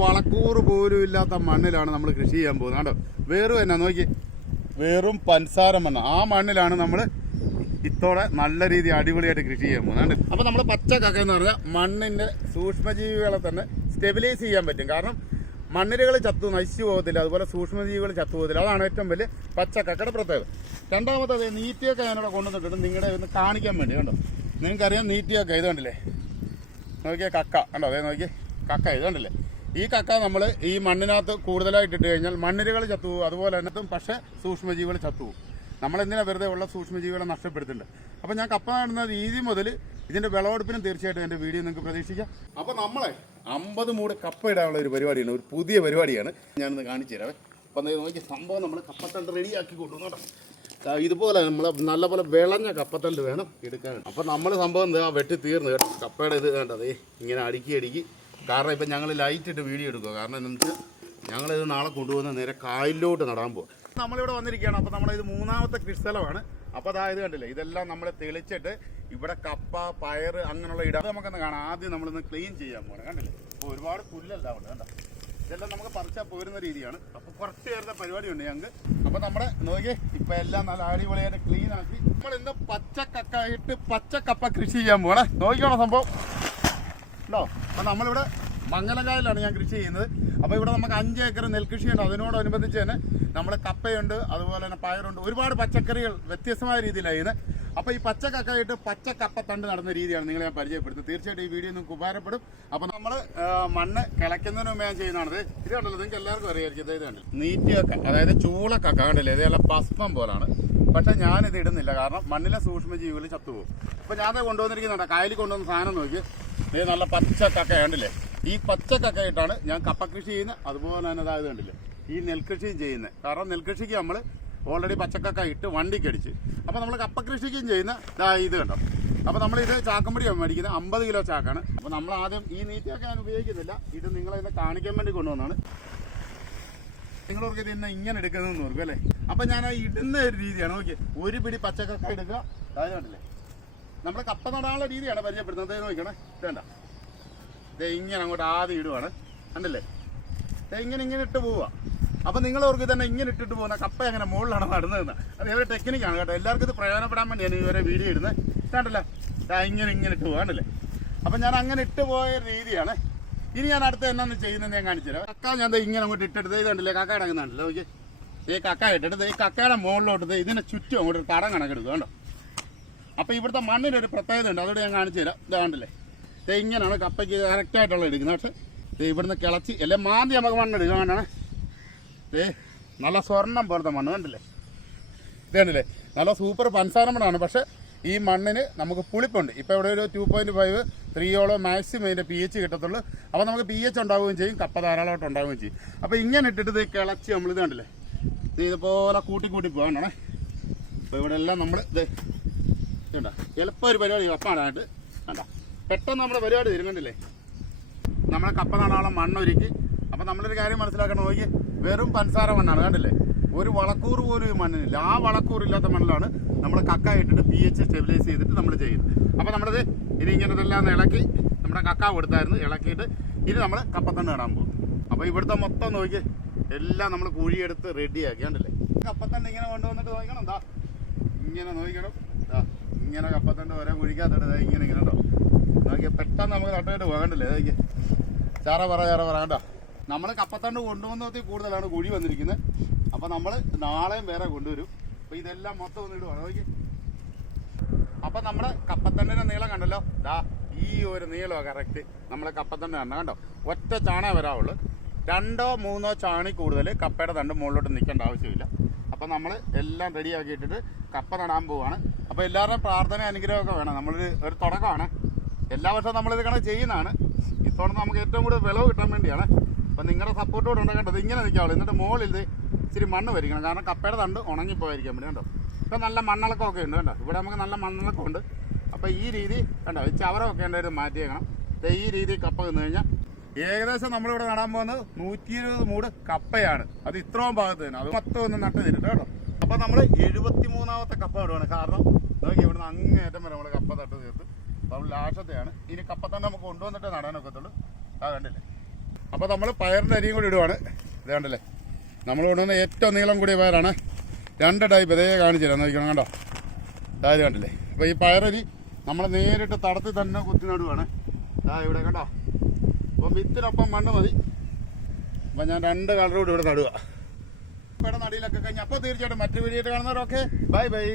വളക്കൂറ് പോലും ഇല്ലാത്ത മണ്ണിലാണ് നമ്മൾ കൃഷി ചെയ്യാൻ പോകുന്നത്. കണ്ടോ? വേറും എന്നാ നോക്കി. വെറും പൻസാര മണ്ണ് ആ മണ്ണിലാണ് നമ്മൾ ഇത്തോടെ നല്ല രീതി അടിപൊളിയായിട്ട് കൃഷി ചെയ്യാൻ പോകുന്നത്. കണ്ടോ? അപ്പൊ നമ്മൾ പച്ച കക്ക എന്ന് പറഞ്ഞാൽ മണ്ണിന്റെ സൂക്ഷ്മജീവികളെ തന്നെ സ്റ്റെബിലൈസ് ചെയ്യാൻ പറ്റും. കാരണം മണ്ണിലുകൾ ചത്തു നശിച്ചു പോകത്തില്ല. അതുപോലെ സൂക്ഷ്മജീവികൾ ചത്തു പോകത്തില്ല. അതാണ് ഏറ്റവും വലിയ പച്ച കക്കയുടെ പ്രത്യേകത രണ്ടാമത്തത് നീറ്റിയൊക്കെ ഞാനിവിടെ കൊണ്ടുവന്നിട്ടുണ്ട് നിങ്ങളുടെ ഒന്ന് കാണിക്കാൻ വേണ്ടി കണ്ടോ? നിങ്ങൾക്കറിയാം നീറ്റിയൊക്കെ ഇത് കണ്ടില്ലേ? നോക്കിയേ കക്ക. കണ്ടോ? അതേ നോക്കിയേ കക്ക ഇത് കണ്ടില്ലേ? ഈ കക്ക നമ്മൾ ഈ മണ്ണിനകത്ത് കൂടുതലായിട്ട് ഇട്ട് കഴിഞ്ഞാൽ മണ്ണിരകൾ ചത്തുപോകും അതുപോലെ തന്നെ പക്ഷേ സൂക്ഷ്മജീവികൾ ചത്തുപോകും നമ്മൾ എന്തിനാ വെറുതെ ഉള്ള സൂക്ഷ്മജീവികളെ നഷ്ടപ്പെടുത്തുന്നുണ്ട് അപ്പോൾ ഞാൻ കപ്പ നടുന്ന രീതി മുതൽ ഇതിന്റെ വിളവെടുപ്പിനും തീർച്ചയായിട്ടും എന്റെ വീഡിയോ നിങ്ങൾക്ക് പ്രതീക്ഷിക്കാം. അപ്പോൾ നമ്മളെ അമ്പത് മൂട് കപ്പ ഇടാനുള്ള ഒരു പരിപാടിയാണ് ഒരു പുതിയ പരിപാടിയാണ്. ഞാനിന്ന് കാണിച്ചു തരാവേ. അപ്പം നോക്കി സംഭവം നമ്മൾ കപ്പത്തണ്ട് റെഡിയാക്കി കൊണ്ടുവന്നോട്ടെ ഇതുപോലെ നമ്മൾ നല്ലപോലെ വിളഞ്ഞ കപ്പത്തണ്ട് വേണം എടുക്കാൻ. അപ്പം നമ്മൾ സംഭവം എന്താ വെട്ടി തീർന്നു കേട്ടോ. കപ്പയുടെ ഇത് വേണ്ടതേ ഇങ്ങനെ അടുക്കി അടുക്കി കാരണം ഇപ്പം ഞങ്ങൾ ലൈറ്റ് ഇട്ട് വീഡിയോ എടുക്കുക. കാരണം എന്താ വെച്ചാൽ ഞങ്ങളിത് നാളെ കൊണ്ടുപോകുന്ന നേരെ കായലിലോട്ട് നടാൻ പോകും നമ്മളിവിടെ വന്നിരിക്കുകയാണ്. അപ്പോൾ നമ്മുടെ ഇത് മൂന്നാമത്തെ കൃഷിസ്ഥലമാണ്. അപ്പോൾ അതായത് കണ്ടില്ലേ? ഇതെല്ലാം നമ്മൾ തെളിച്ചിട്ട് ഇവിടെ കപ്പ പയർ അങ്ങനെയുള്ള ഇടം നമുക്കൊന്ന് കാണാം. ആദ്യം നമ്മളിന്ന് ക്ലീൻ ചെയ്യാൻ പോകണം കണ്ടില്ലേ? അപ്പോൾ ഒരുപാട് പുല്ലെല്ലാം ഉണ്ട് കണ്ടോ? ഇതെല്ലാം നമുക്ക് പറിച്ചാൽ പോരുന്ന രീതിയാണ്. അപ്പോൾ കുറച്ച് നേരത്തെ പരിപാടിയുണ്ട് ഞങ്ങൾക്ക് അപ്പോൾ നമ്മുടെ നോക്കിയേ ഇപ്പം എല്ലാം നല്ല അടിപൊളിയായിട്ട് ക്ലീൻ ആക്കി. നമ്മളിന്ന് പച്ചക്കക്കായിട്ട് പച്ചക്കപ്പ കൃഷി ചെയ്യാൻ പോകണേ നോക്കിക്കോണം സംഭവം. ഉണ്ടോ അപ്പം നമ്മളിവിടെ മംഗലകായലാണ് ഞാൻ കൃഷി ചെയ്യുന്നത്. അപ്പോൾ ഇവിടെ നമുക്ക് അഞ്ച് ഏക്കർ നെൽകൃഷിയുണ്ട്. അതിനോടനുബന്ധിച്ച് തന്നെ നമ്മൾ കപ്പയുണ്ട് അതുപോലെ തന്നെ പയറുണ്ട്. ഒരുപാട് പച്ചക്കറികൾ വ്യത്യസ്തമായ രീതിയിലാണ് ചെയ്യുന്നത് അപ്പോൾ ഈ പച്ച കക്കയിട്ട് പച്ച തണ്ട് നടന്ന രീതിയാണ് നിങ്ങൾ ഞാൻ പരിചയപ്പെടുത്തുന്നത്. തീർച്ചയായിട്ടും ഈ വീഡിയോ നിങ്ങൾക്ക് ഉപകാരപ്പെടും. അപ്പോൾ നമ്മൾ മണ്ണ് കിളയ്ക്കുന്നതിന് ഞാൻ ചെയ്യുന്നതാണത് ഇത് കണ്ടല്ലോ നിങ്ങൾക്ക് എല്ലാവർക്കും അറിയാമായിരിക്കും ഇത് ഇത് കണ്ടില്ല നീറ്റിയൊക്കെ അതായത് ചൂളക്കക്ക കണ്ടില്ലേ? ഇതെല്ലാം ഭസ്മം പോലാണ്. പക്ഷെ ഞാനിത് ഇടുന്നില്ല. കാരണം മണ്ണിലെ സൂക്ഷ്മജീവികൾ ചത്തുപോകും. അപ്പൊ ഞാൻ കൊണ്ടുവന്നിരിക്കുന്നുണ്ട്. കായലിൽ കൊണ്ടുവന്ന സാധനം നോക്കി ഇത് നല്ല പച്ച കക്ക കണ്ടില്ലേ? ഈ പച്ച കക്ക ഇട്ടാണ് ഞാൻ കപ്പ കൃഷി ചെയ്യുന്നത് അതുപോലെ തന്നെ അതായത് കണ്ടില്ലേ? ഈ നെൽകൃഷിയും ചെയ്യുന്നത് കാരണം നെൽകൃഷിക്ക് നമ്മൾ ഓൾറെഡി പച്ചക്കക്ക ഇട്ട് വണ്ടിക്ക് അടിച്ച്. അപ്പോൾ നമ്മൾ കപ്പ കൃഷിക്കും ചെയ്യുന്ന ഇത് കണ്ടോ? അപ്പോൾ നമ്മൾ ഇത് മേടിക്കുന്നത് അമ്പത് കിലോ ചാക്കാണ്. അപ്പോൾ നമ്മൾ ആദ്യം ഈ നീറ്റിയൊക്കെ ഞാൻ ഉപയോഗിക്കുന്നില്ല. ഇത് നിങ്ങളെ കാണിക്കാൻ വേണ്ടി കൊണ്ടുവന്നാണ്. നിങ്ങളോർക്ക് ഇത് ഇങ്ങനെ എടുക്കുന്നതെന്ന് ഓർക്കും അല്ലേ? അപ്പം ഞാൻ ആ ഇടുന്ന ഒരു രീതിയാണ്. നോക്കി ഒരു പിടി പച്ചക്കക്ക എടുക്കുക. അതായത് കണ്ടില്ലേ? നമ്മൾ കപ്പ നടാനുള്ള രീതിയാണ് പരിചയപ്പെടുത്തുന്നത്. ദേ നോക്കണേ വേണ്ട ദേ ഇങ്ങനെ അങ്ങോട്ട് ആദ്യം ഇടുവാണ്. കണ്ടില്ലേ? ദേ ഇങ്ങനെ ഇങ്ങനെ ഇട്ട് പോവുക. അപ്പൊ നിങ്ങൾ ഓർക്ക് തന്നെ ഇങ്ങനെ ഇട്ടിട്ട് പോകുന്ന കപ്പ എങ്ങനെ മുകളിലാണ് നടന്നതെന്ന് അത് ഒരു ടെക്നിക്കാണ് കേട്ടോ. എല്ലാവർക്കും ഇത് പ്രയോജനപ്പെടാൻ വേണ്ടിയാണ് ഇവരെ വീഡിയോ ഇടുന്നത്. കണ്ടല്ലോ? ഇങ്ങനെ ഇങ്ങനെ ഇട്ട് പോവുക. കണ്ടില്ലേ? അപ്പം ഞാൻ അങ്ങനെ ഇട്ട് പോയ രീതിയാണ്. ഇനി ഞാൻ അടുത്ത് എന്നാന്ന് ചെയ്യുന്നത് ഞാൻ കാണിച്ചു തരാം കക്ക ഞാൻ ഇങ്ങനെ അങ്ങോട്ട് ഇട്ടെടുത്ത് ഇത് കണ്ടില്ലേ? കക്ക അടങ്ങുന്നുണ്ടല്ലോ നോക്കി ഈ കക്ക ഇട്ടിട്ട് ഈ കക്കയുടെ മുകളിലോട്ട് ഇതിന് ചുറ്റും അങ്ങോട്ട് ഒരു തടം കണക്കെടുക്കുക കണ്ടോ? അപ്പോൾ ഇവിടുത്തെ മണ്ണിനൊരു പ്രത്യേകത ഉണ്ട്. അതോടെ ഞാൻ കാണിച്ചു തരാം. ഇതാണ്ടല്ലേ ഇങ്ങനെയാണ് കപ്പയ്ക്ക് കറക്റ്റായിട്ടുള്ള എടുക്കുന്നത്. പക്ഷേ ഇവിടുന്ന് കിളച്ച് അല്ലെ മാന്തി നമുക്ക് മണ്ണെടുക്കുക വേണ്ടാണ് ഏ നല്ല സ്വർണം പോലത്തെ മണ്ണ് കണ്ടില്ലേ? ഇത് കണ്ടില്ലേ? നല്ല സൂപ്പർ പൻസാര മണ്ണാണ്. പക്ഷേ ഈ മണ്ണിന് നമുക്ക് പുളിപ്പുണ്ട്. ഇപ്പോൾ ഇവിടെ ഒരു ടു പോയിന്റ് ഫൈവ് ത്രീയോളം മാക്സിമം ഇതിന്റെ പി എച്ച് കിട്ടത്തുള്ളൂ. അപ്പോൾ നമുക്ക് പി എച്ച് ഉണ്ടാവുകയും ചെയ്യും കപ്പ ധാരാളമായിട്ട് ഉണ്ടാവുകയും ചെയ്യും. അപ്പോൾ ഇങ്ങനെ ഇട്ടിട്ട് കിളച്ച് നമ്മൾ ഇത് കണ്ടില്ലേ? ഇത് ഇതുപോലെ കൂട്ടി കൂട്ടി പോകണേ അപ്പോൾ ഇവിടെ എല്ലാം നമ്മൾ ഇത് ഇതുണ്ട? എളുപ്പം ഒരു പരിപാടി കപ്പാനായിട്ട് കണ്ട. പെട്ടെന്ന് നമ്മുടെ പരിപാടി തീരും കണ്ടില്ലേ? നമ്മളെ കപ്പ നടാളം മണ്ണൊരുക്കി. അപ്പം നമ്മളൊരു കാര്യം മനസ്സിലാക്കണം നോക്കി. വെറും പൻസാര മണ്ണാണ് കണ്ടില്ലേ? ഒരു വളക്കൂർ പോലും ഈ മണ്ണിനില്ല. ആ വളക്കൂറില്ലാത്ത മണ്ണിലാണ് നമ്മൾ കക്ക ഇട്ടിട്ട് പി എച്ച് സ്റ്റെബിലൈസ് ചെയ്തിട്ട് നമ്മൾ ചെയ്യുന്നത്. അപ്പോൾ നമ്മളിത് ഇനി ഇങ്ങനത്തെല്ലാം ഇളക്കി നമ്മുടെ കക്ക കൊടുത്തായിരുന്നു. ഇളക്കിയിട്ട് ഇനി നമ്മൾ കപ്പത്തണ്ണ് ഇടാൻ പോകും. അപ്പോൾ ഇവിടുത്തെ മൊത്തം നോക്കി. എല്ലാം നമ്മൾ കുഴിയെടുത്ത് റെഡിയാക്കി കണ്ടില്ലേ? കപ്പത്തണ്ട് ഇങ്ങനെ കൊണ്ടുവന്നിട്ട് നോക്കണം. എന്താ ഇങ്ങനെ നോക്കണം. ഇങ്ങനെ കപ്പത്തണ്ട് ഒരേ കുഴിക്കാത്തിട്ട് ഇങ്ങനെ ഇങ്ങനെ ഉണ്ടോ നോക്കിയാൽ പെട്ടെന്ന് നമുക്ക് തട്ടായിട്ട് പോകണ്ടല്ലേ നോക്കി ചാറ പറ ചാറ പറ കണ്ടോ? നമ്മൾ കപ്പത്തണ്ട് കൊണ്ടുവന്നത്തിൽ കൂടുതലാണ് കുഴി വന്നിരിക്കുന്നത്. അപ്പോൾ നമ്മൾ നാളെയും വേറെ കൊണ്ടുവരും. അപ്പോൾ ഇതെല്ലാം മൊത്തം ഒന്ന് ഇടുവാണ് നോക്കി അപ്പം നമ്മുടെ കപ്പത്തണ്ടിന്റെ നീളം കണ്ടല്ലോ? ദാ ഈ ഒരു നീളമാണ് കറക്റ്റ് നമ്മളെ കപ്പത്തണ്ട് കണ്ട? കണ്ടോ? ഒറ്റ ചാണേ വരാവുള്ളൂ. രണ്ടോ മൂന്നോ ചാണി കൂടുതൽ കപ്പയുടെ തണ്ട് മുകളിലോട്ട് നിൽക്കേണ്ട ആവശ്യമില്ല. അപ്പം നമ്മൾ എല്ലാം റെഡിയാക്കി ഇട്ടിട്ട് കപ്പ നടാൻ പോവാണ്. അപ്പോൾ എല്ലാവരുടെയും പ്രാർത്ഥന അനുഗ്രഹമൊക്കെ വേണം. നമ്മളൊരു ഒരു തുടക്കമാണ്. എല്ലാ വർഷവും നമ്മളിത് കണക്ക് ചെയ്യുന്നതാണ്. ഇത്തവണ നമുക്ക് ഏറ്റവും കൂടുതൽ വിളവ് കിട്ടാൻ വേണ്ടിയാണ്. അപ്പം നിങ്ങളുടെ സപ്പോർട്ട് കൂടെ ഉണ്ടാക്കേണ്ടത് ഇങ്ങനെ നിൽക്കാവുള്ളൂ. എന്നിട്ട് മുകളിൽ ഇത് ഇച്ചിരി മണ്ണ് വരിക്കണം. കാരണം കപ്പയുടെ തണ്ട് ഉണങ്ങിപ്പോയിരിക്കാൻ വേണ്ടി കണ്ടോ ഇപ്പം നല്ല മണ്ണിളക്കമൊക്കെ ഉണ്ട് കേട്ടോ. ഇവിടെ നമുക്ക് നല്ല മണ്ണിളക്കമുണ്ട് അപ്പോൾ ഈ രീതി കണ്ടോ ഈ ചവറമൊക്കെ ഉണ്ടായിരുന്നു മാറ്റിയേക്കണം. ഈ രീതി കപ്പ നിന്ന് കഴിഞ്ഞാൽ ഏകദേശം നമ്മളിവിടെ നടാൻ പോകുന്നത് നൂറ്റി ഇരുപത് മൂട് കപ്പയാണ്. അത് ഇത്രയും ഭാഗത്ത് തന്നെ. അത് മൊത്തം ഒന്ന് നട്ട് തരുന്നുണ്ട് കേട്ടോ. അപ്പൊ നമ്മൾ എഴുപത്തി മൂന്നാമത്തെ കപ്പ ഇടുവാണ് കാരണം നോക്കി ഇവിടുന്ന് അങ്ങേറ്റം വരെ നമ്മൾ കപ്പ തട്ട് തീർത്ത്. അപ്പോൾ ലാഷത്തെയാണ് ഇനി കപ്പ തന്നെ നമുക്ക് കൊണ്ടുവന്നിട്ട് നടാനൊക്കത്തുള്ളൂ ആ കണ്ടില്ലേ? അപ്പോൾ നമ്മൾ പയറിന്റെ അരിയും കൂടി ഇടുവാണ്. ഇത് കണ്ടല്ലേ? നമ്മൾ കൊണ്ടുവന്ന ഏറ്റവും നീളം കൂടിയ പയറാണ്. രണ്ട് ടൈപ്പ് ഇതേ കാണിച്ചു തരാം. നോക്കണം കണ്ടോ? അതായത് കണ്ടില്ലേ? അപ്പോൾ ഈ പയറരി നമ്മൾ നേരിട്ട് തടത്തിൽ തന്നെ കുത്തി നടുവാണ്. ഇവിടെ കണ്ടോ? വിത്തിനൊപ്പം മണ്ണ് മതി. അപ്പം ഞാൻ രണ്ട് കളർ കൂടി ഇവിടെ നടുക. ഇവിടെ നടിയിലൊക്കെ കഴിഞ്ഞ് അപ്പോൾ തീർച്ചയായിട്ടും മറ്റു വീഡിയോ കാണുന്നവരൊക്കെ ബൈ ബൈ.